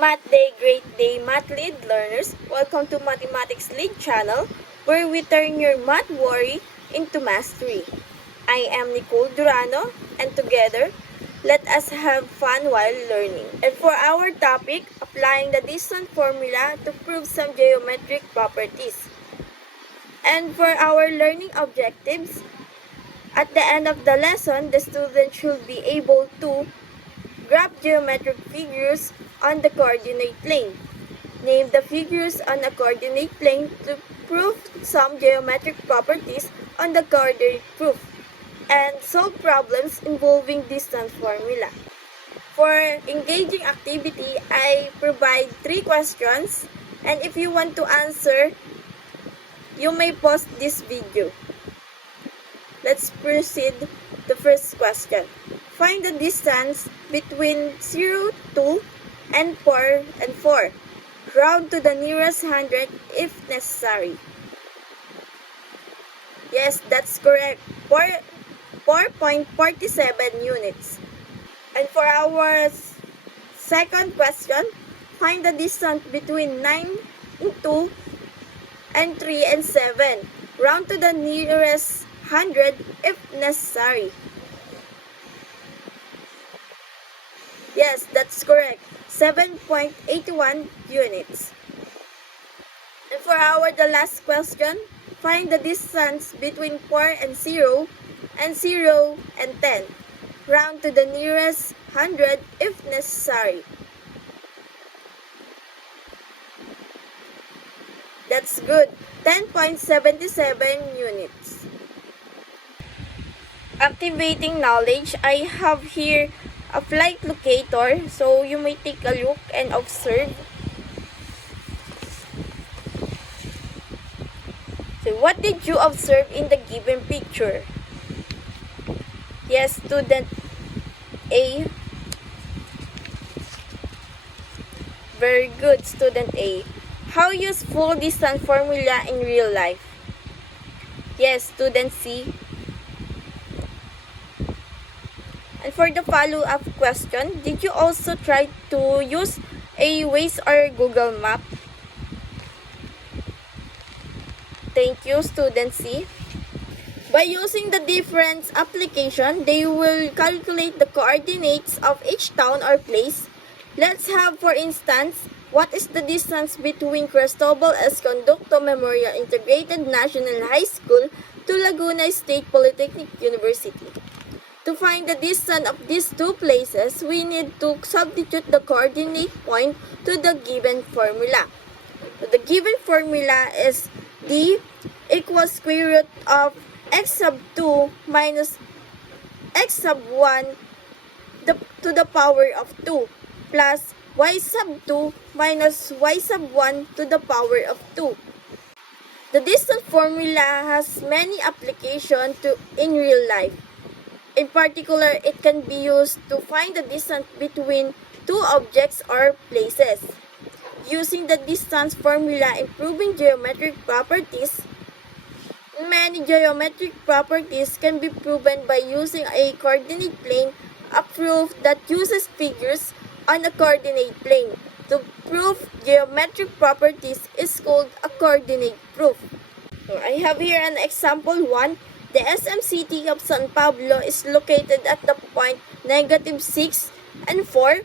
Math Day, Great Day, Math Lead learners. Welcome to Mathematics Lead channel, where we turn your math worry into mastery. I am Nicole Durano, and together, let us have fun while learning. And for our topic, applying the distance formula to prove some geometric properties. And for our learning objectives, at the end of the lesson, the student should be able to graph geometric figures on the coordinate plane. Name the figures on a coordinate plane to prove some geometric properties on the coordinate proof. And solve problems involving distance formula. For engaging activity, I provide 3 questions. And if you want to answer, you may pause this video. Let's proceed to the first question. Find the distance between 0, 2, and 4 and 4. Round to the nearest hundred if necessary. Yes, that's correct. 4.47 units. And for our second question, find the distance between 9 and 2 and 3 and 7. Round to the nearest hundred if necessary. Yes, that's correct. 7.81 units. And for the last question, find the distance between 4 and 0 and 0 and 10. Round to the nearest hundred if necessary. That's good. 10.77 units. Activating knowledge, I have here a flight locator, so you may take a look and observe. So what did you observe in the given picture? Yes, student A. Very good, student A. How use full distance formula in real life? Yes, student C. And for the follow-up question, did you also try to use a Waze or Google Map? Thank you, student C. By using the difference application, they will calculate the coordinates of each town or place. Let's have, for instance, what is the distance between Cristobal S. Conducto Memorial Integrated National High School to Laguna State Polytechnic University? To find the distance of these two places, we need to substitute the coordinate point to the given formula. So the given formula is D equals square root of x sub 2 minus x sub 1 to the power of 2 plus y sub 2 minus y sub 1 to the power of 2. The distance formula has many applications in real life. In particular, it can be used to find the distance between two objects or places. Using the distance formula in proving geometric properties, many geometric properties can be proven by using a coordinate plane, a proof that uses figures on a coordinate plane. To prove geometric properties is called a coordinate proof. So I have here an example 1. The SM City of San Pablo is located at the point -6 and 4,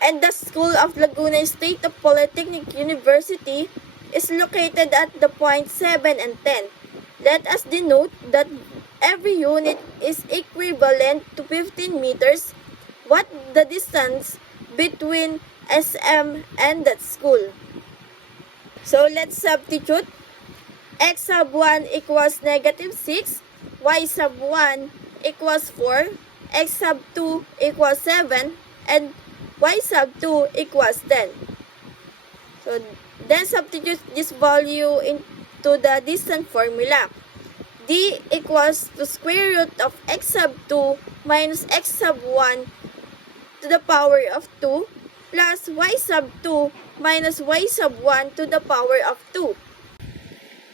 and the School of Laguna State of Polytechnic University is located at the point 7 and 10. Let us denote that every unit is equivalent to 15 meters. What the distance between SM and that school? So let's substitute. X sub 1 equals -6, y sub 1 equals 4, x sub 2 equals 7, and y sub 2 equals 10. So then substitute this value into the distance formula. D equals to square root of x sub 2 minus x sub 1 to the power of 2 plus y sub 2 minus y sub 1 to the power of 2.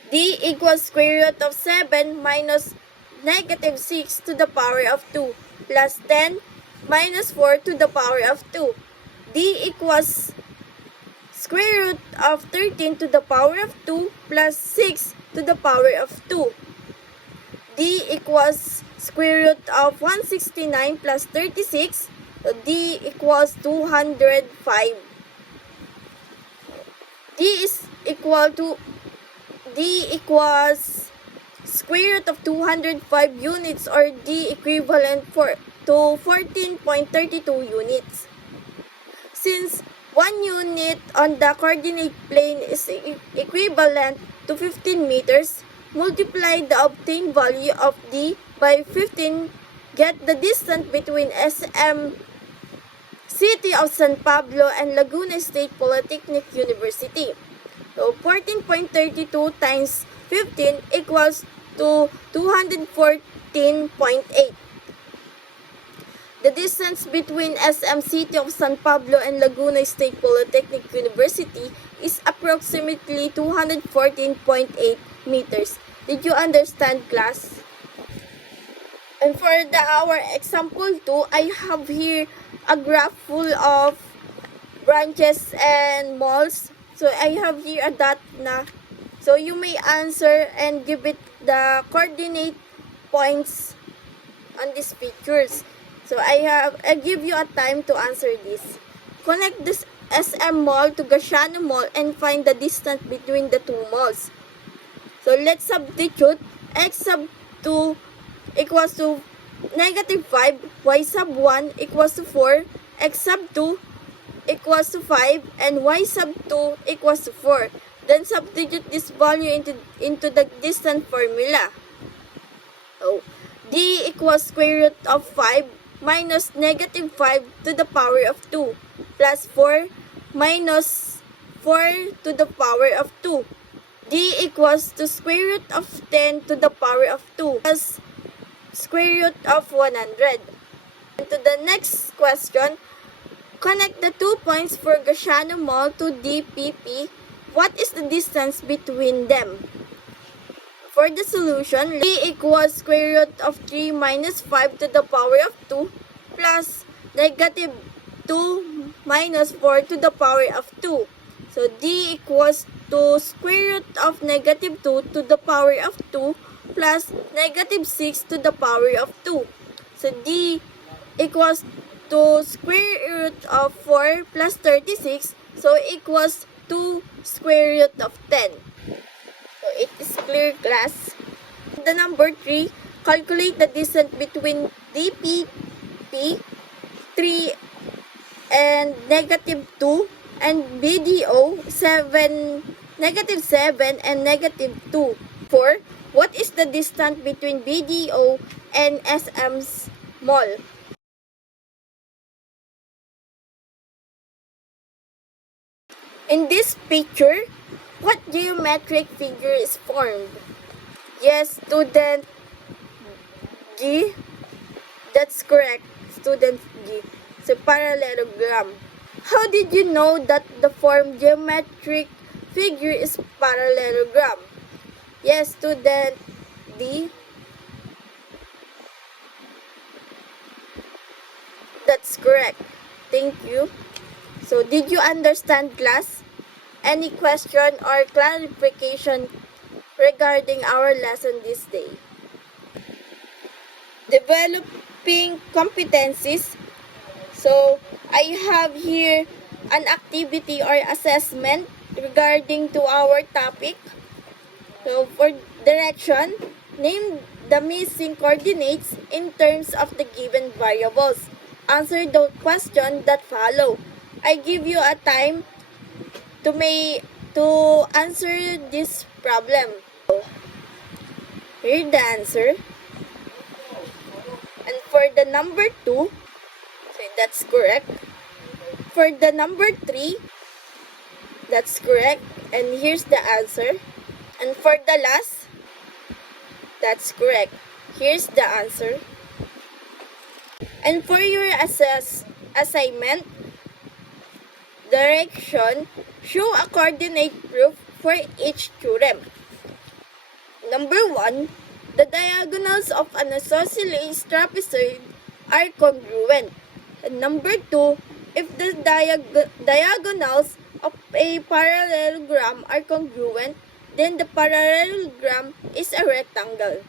D equals square root of 7 minus -6 to the power of 2 plus 10 minus 4 to the power of 2. D equals square root of 13 to the power of 2 plus 6 to the power of 2. D equals square root of 169 plus 36. So D equals 205. D equals square root of 205 units, or D equivalent to 14.32 units. Since 1 unit on the coordinate plane is equivalent to 15 meters, multiply the obtained value of D by 15, get the distance between SM City of San Pablo and Laguna State Polytechnic University. So 14.32 times 15 equals to 214.8. The distance between SM City of San Pablo and Laguna State Polytechnic University is approximately 214.8 meters. Did you understand, class? And for our example 2, I have here a graph full of branches and malls. So I have here a dot na. So you may answer and give it the coordinate points on these pictures. So I give you a time to answer this. Connect this SM Mall to Gaciano Mall and find the distance between the two malls. So let's substitute. X sub 2 equals to negative 5, y sub 1 equals to 4, x sub 2 equals to 5, and y sub 2 equals to 4. Then substitute this value into the distance formula. So, D equals square root of 5 minus negative 5 to the power of 2 plus 4 minus 4 to the power of 2. D equals to square root of 10 to the power of 2 plus square root of 100. And to the next question, connect the 2 points for Gaciano Mall to DPP. What is the distance between them? For the solution, D equals square root of 3 minus 5 to the power of 2 plus negative 2 minus 4 to the power of 2. So D equals to square root of negative 2 to the power of 2 plus negative 6 to the power of 2. So D equals to square root of 4 plus 36. So equals to square root of 10. So it is clear, class. The number 3, calculate the distance between DPP 3 and negative 2 and BDO 7, negative 7 and negative 2. 4. What is the distance between BDO and SM's mall? In this picture, what geometric figure is formed? Yes, student G. That's correct, student G. So, parallelogram. How did you know that the form geometric figure is parallelogram? Yes, student D. That's correct. Thank you. So, did you understand, class? Any question or clarification regarding our lesson this day? Developing competencies. So, I have here an activity or assessment regarding to our topic. So, for direction, name the missing coordinates in terms of the given variables. Answer the question that follow. I give you a time to answer this problem. Here's the answer. And for the number 2, so that's correct. For the number 3, that's correct. And here's the answer. And for the last, that's correct. Here's the answer. And for your assignment, direction, show a coordinate proof for each theorem. Number 1, the diagonals of an isosceles trapezoid are congruent. And number 2, If the diagonals of a parallelogram are congruent, then the parallelogram is a rectangle.